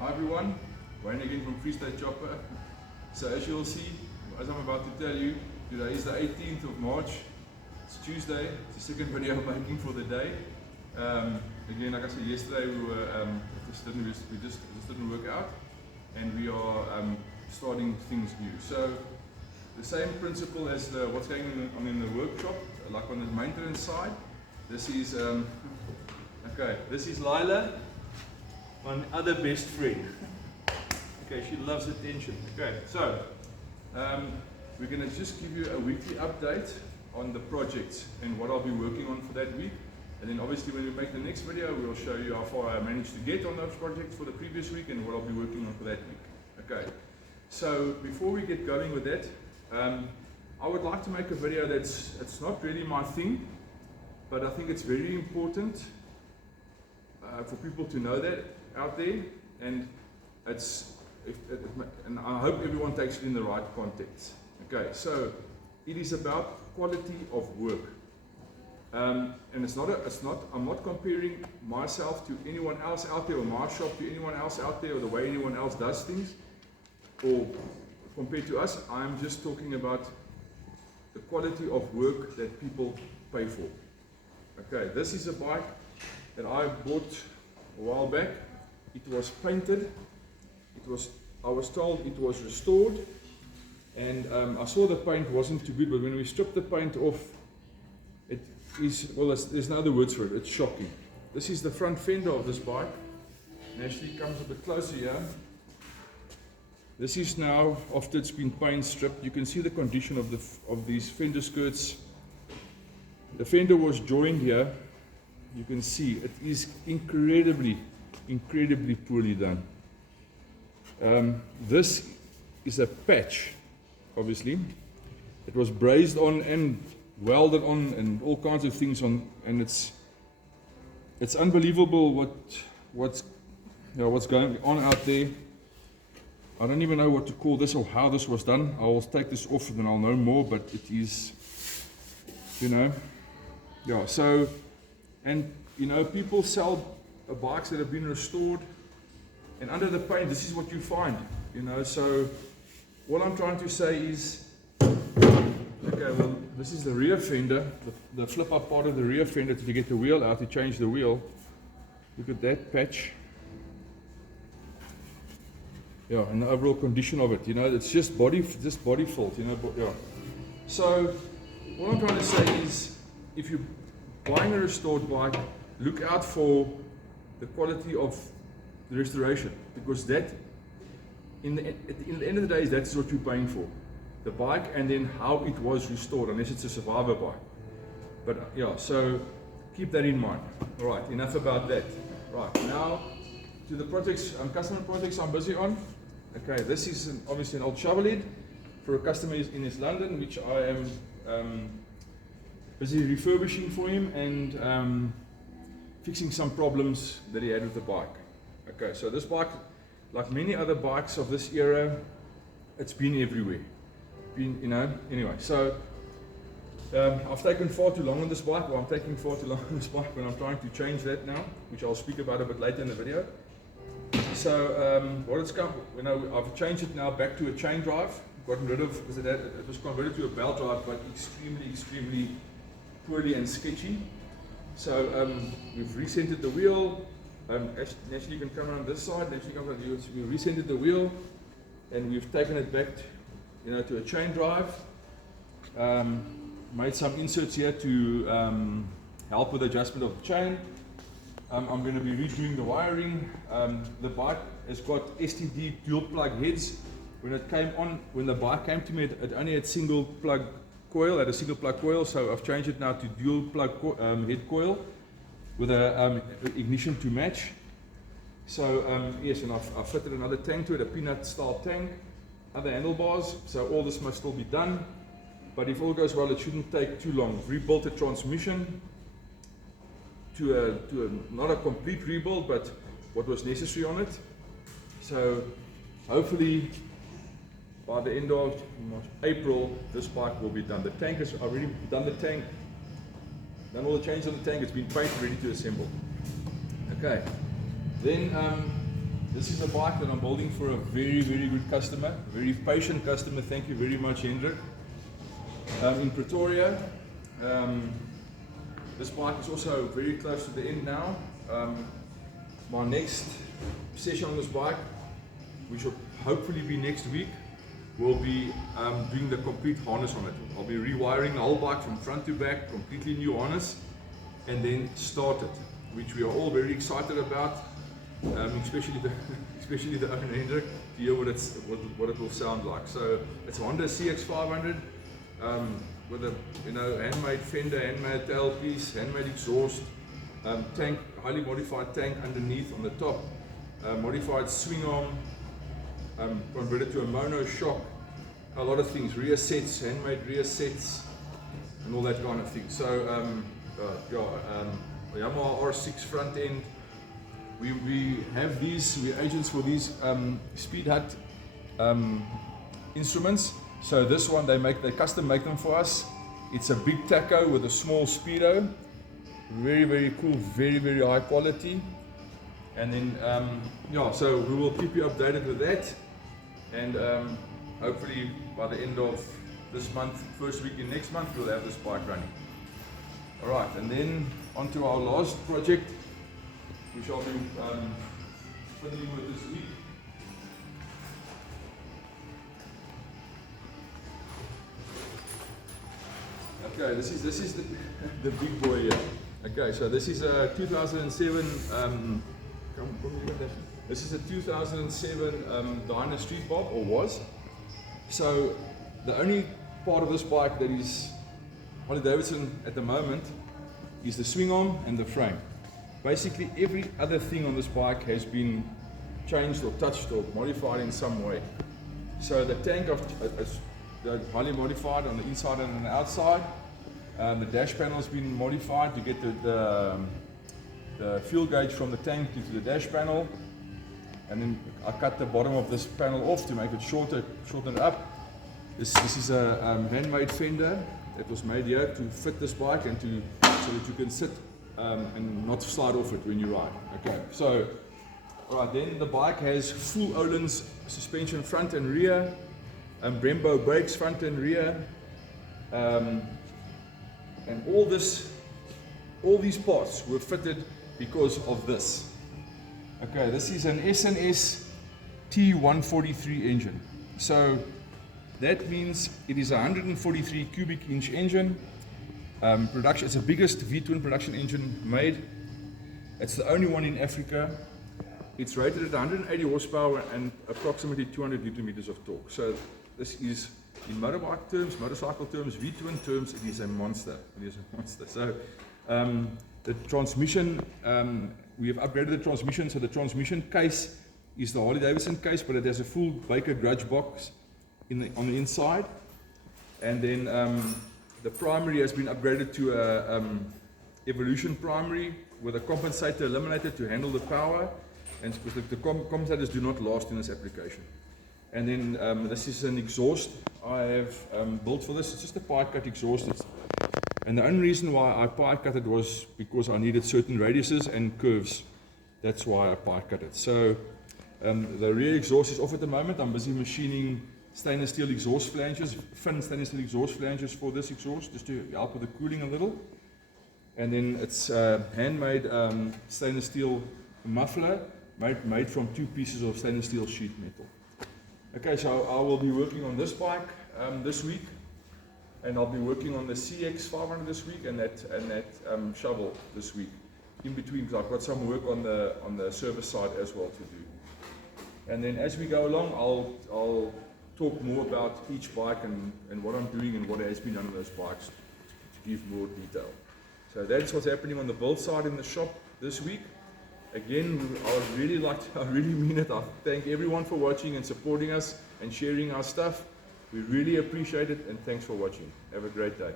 Hi everyone, Wayne again from Free State Chopper. So as you'll see, as I'm about to tell you, today is the 18th of March. It's Tuesday. It's the second video I'm making for the day. Again, like I said yesterday, it just didn't work out, and we are starting things new. So the same principle as what's going on in the workshop, like on the maintenance side. This is This is Lila, my other best friend. Okay, she loves attention. Okay, so we're going to just give you a weekly update on the projects and what I'll be working on for that week. And then obviously when we make the next video, we'll show you how far I managed to get on those projects for the previous week and what I'll be working on for that week. Okay, so before we get going with that, I would like to make a video it's not really my thing, but I think it's very important for people to know that out there, and and I hope everyone takes it in the right context. Okay, so it is about quality of work, and I'm not comparing myself to anyone else out there, or my shop to anyone else out there, or the way anyone else does things, or compared to us. I'm just talking about the quality of work that people pay for. Okay, this is a bike that I bought a while back. It was painted. I was told it was restored, and I saw the paint wasn't too good, but when we stripped the paint off, it is, well, there's no other words for it, it's shocking. This is the front fender of this bike, and actually comes a bit closer here. This is now, after it's been paint stripped, you can see the condition of these fender skirts. The fender was joined here. You can see it is incredibly poorly done. This is a patch, obviously. It was brazed on and welded on and all kinds of things on, and it's unbelievable what's going on out there. I don't even know what to call this or how this was done. I will take this off and then I'll know more, but it is, yeah, so, and people sell bikes that have been restored, and under the paint, this is what you find, so what I'm trying to say is, okay, well, this is the rear fender, the flip up part of the rear fender to get the wheel out, to change the wheel. Look at that patch. Yeah, and the overall condition of it, it's just body fault, yeah. So what I'm trying to say is, if you're buying a restored bike, look out for the quality of the restoration, because that, at the end of the day, that's what you're paying for. The bike, and then how it was restored, unless it's a survivor bike. But yeah, so keep that in mind. All right, enough about that. Right, now to the projects, customer projects I'm busy on. Okay, this is obviously an old Chevrolet for a customer in East London, which I am busy refurbishing for him and fixing some problems that he had with the bike. Okay, so this bike, like many other bikes of this era, it's been everywhere. Anyway, so I've taken far too long on this bike, or I'm taking far too long on this bike, but I'm trying to change that now, which I'll speak about a bit later in the video. So what it's come, I've changed it now back to a chain drive. Gotten rid of, because it was converted to a belt drive, but extremely poorly and sketchy. So we've recentered the wheel. Actually, you can come around this side. Actually, we've recentered the wheel, and we've taken it back, to a chain drive. Made some inserts here to help with adjustment of the chain. I'm going to be redoing the wiring. The bike has got STD dual plug heads. When the bike came to me, it only had single plug coil, had a single plug coil, so I've changed it now to dual plug head coil with a ignition to match. So yes, and I've fitted another tank to it, a peanut style tank, other handlebars, so all this must still be done. But if all goes well, it shouldn't take too long. Rebuilt the transmission to not a complete rebuild, but what was necessary on it. So hopefully by the end of April, this bike will be done. The tank is already done. The tank, done all the changes on the tank. It's been painted, ready to assemble. Okay. Then This is a bike that I'm building for a very, very good customer, a very patient customer. Thank you very much, Hendrik. In Pretoria. This bike is also very close to the end now. My next session on this bike, which will hopefully be next week, will be doing the complete harness on it. I'll be rewiring the whole bike from front to back, completely new harness, and then start it, which we are all very excited about, especially the owner Hendrik, to hear what it will sound like. So it's a Honda CX500 with a handmade fender, handmade tailpiece, handmade exhaust, tank, highly modified tank underneath on the top, modified swing arm, converted to a mono shock, a lot of things, rear sets, handmade rear sets, and all that kind of thing. So Yamaha R6 front end. We have these, we're agents for these Speed Hut instruments. So this one they custom make them for us. It's a big tacho with a small speedo. Very, very cool, very, very high quality. And then so we will keep you updated with that. And hopefully by the end of this month, first week in next month, we'll have this bike running. Alright, and then on to our last project, which I'll be fiddling with this week. Okay, this is the big boy here. Okay, so this is a 2007. This is a 2007 Dyna Street Bob, or was. So the only part of this bike that is Harley-Davidson at the moment is the swing arm and the frame. Basically every other thing on this bike has been changed or touched or modified in some way. So the tank is highly modified on the inside and on the outside. The dash panel has been modified to get the fuel gauge from the tank into the dash panel. And then I cut the bottom of this panel off to make it shorten it up. This is a handmade fender that was made here to fit this bike and so that you can sit and not slide off it when you ride. Okay, so alright, then the bike has full Öhlins suspension front and rear, Brembo brakes front and rear, and all these parts were fitted because of this. Okay, this is an SNS T143 engine. So that means it is a 143 cubic inch engine. Production, it's the biggest V-twin production engine made. It's the only one in Africa. It's rated at 180 horsepower and approximately 200 Newton meters of torque. So this is, in motorbike terms, motorcycle terms, V-twin terms, it is a monster. It is a monster. So the transmission, we have upgraded the transmission. So the transmission case is the Harley-Davidson case, but it has a full Baker Grudge box on the inside. And then the primary has been upgraded to a Evolution primary with a compensator eliminated to handle the power, and because the compensators do not last in this application. And then this is an exhaust I have built for this. It's just a pie cut exhaust. And the only reason why I pie cut it was because I needed certain radiuses and curves. That's why I pie cut it. So the rear exhaust is off at the moment. I'm busy machining stainless steel exhaust flanges, thin stainless steel exhaust flanges for this exhaust, just to help with the cooling a little. And then it's handmade stainless steel muffler made from 2 pieces of stainless steel sheet metal. Okay, so I will be working on this bike this week, and I'll be working on the CX500 this week and that shovel this week. In between, because I've got some work on the service side as well to do. And then as we go along, I'll talk more about each bike and what I'm doing and what has been done on those bikes to give more detail. So that's what's happening on the build side in the shop this week. Again, I really mean it. I thank everyone for watching and supporting us and sharing our stuff. We really appreciate it, and thanks for watching. Have a great day.